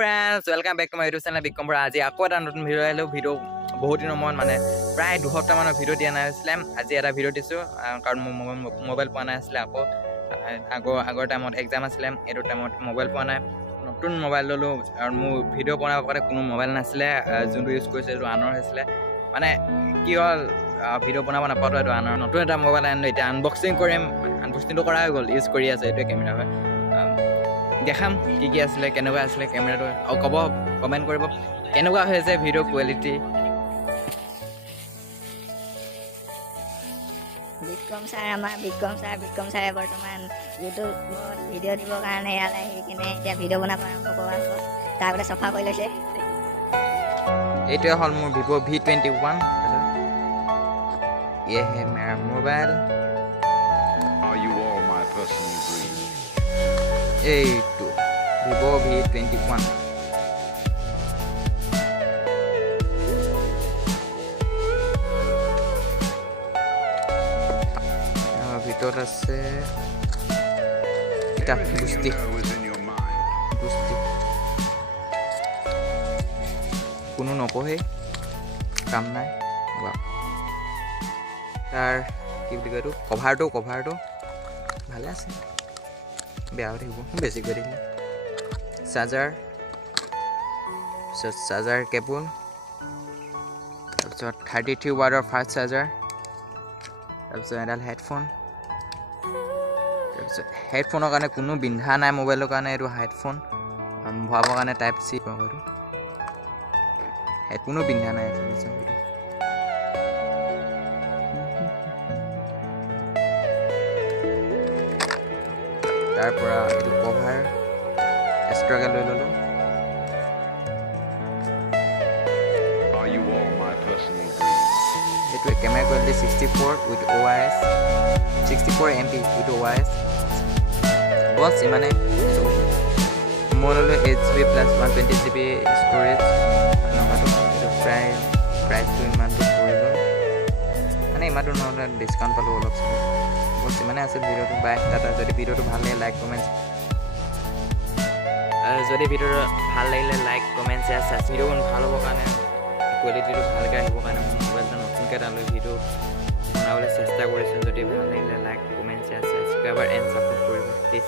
friends, welcome back to my YouTube channel Bikkom Bora. আজি আকৌ এটা নতুন ভিডিও আহিলো ভিডিও বহুত দিনৰ মন মানে প্ৰায় 2 সপ্তাহ মানৰ ভিডিও দিয়া নাই আছিল আজি এটা ভিডিও দিছো কাৰণ মোবাইল পোৱা নাই আছিল আগৰ টাইমত এক্সাম আছিল এটো টাইমত মোবাইল পোৱা নাই নতুন মোবাইল ললো আৰু মোৰ ভিডিও বনাবৰ কাৰণে কোনো মোবাইল নাছিলে যোনটো ইউজ কৰিছে এটো আনৰ হৈছিল মানে কি হ'ল ভিডিও বনাব নাপাতো এটো আনৰ নতুন এটা মোবাইল আনিলো এতিয়া আনবক্সিং কৰিম আনবক্সিংটো কৰা হৈ গ'ল ইউজ কৰি আছে এটো কেমেৰা হয় দেখাম কি আছিলে কেনেকুৱা আছিলে কেমেৰাটো আৰু ক'ব কমেণ্ট কৰিব কেনেকুৱা হৈছে ভিডিও কোৱালিটি বিক্ৰম ছাৰে বৰ্তমান ইউটিউবত ভিডিঅ' দিবৰ কাৰণে ইয়ালৈ আহি কিনে এতিয়া ভিডিঅ' বনাব আৰম্ভ কৰা হ'ব তাৰ আগতে চফা কৰি লৈছে এইটোৱে হ'ল মোৰ ভিভ' V21 ये है मेरा mobile Are you all my personal dreams? এইটো ভিভ' V21 ভিতৰত আছে এটা গুষ্টি Was in your mind. কোনো নপঢ়ে কাম নাই তাৰ কি বুলি কয় কভাৰটো ভালে আছে বেয়া হৈ থাকিব বেছি কৰি থাকিলে চাৰ্জাৰ কেবল তাৰপিছত 33 ৱাটৰ ফাষ্ট চাৰ্জাৰ তাৰপিছত এডাল হেডফোন তাৰপিছত হেডফোনৰ কাৰণে কোনো বিন্ধা নাই মোবাইলৰ কাৰণে এইটো হেডফোন ভৰাবৰ কাৰণে টাইপ চি পাব এইটো হেডফোনো বিন্ধা নাই তাৰ পৰা এইটো কভাৰ এক্সট্ৰাকে লৈ ল'লোঁ Are you all my personal dreams? এইটোৱে camera quality 64 with OIS 64 MP with OIS বছ ইমানে মই ল'লোঁ 8GB প্লাছ 120GB ষ্ট'ৰেজ এনেকুৱাটো এইটো প্ৰাইচটো ইমানটো পৰি গ'ল মানে ইমানটো নহ'লে ডিছকাউণ্ট পালোঁ অলপ বছ ইমানে আছিল ভিডিঅ'টো বাই টাটা যদি ভিডিঅ'টো ভাল লাগে লাইক কমেণ্ট যদি ভিডিঅ'টো ভাল লাগিলে লাইক কমেণ্ট শ্বেয়াৰ ভিডিঅ'খন ভাল হ'বৰ কাৰণে কোৱালিটিটো ভালকৈ আহিবৰ কাৰণে মোৰ মোবাইলটো নতুনকৈ এটা লৈ ভিডিঅ' বনাবলৈ চেষ্টা কৰিছোঁ যদি ভাল লাগিলে like comment share subscriber and support কৰিব প্লিজ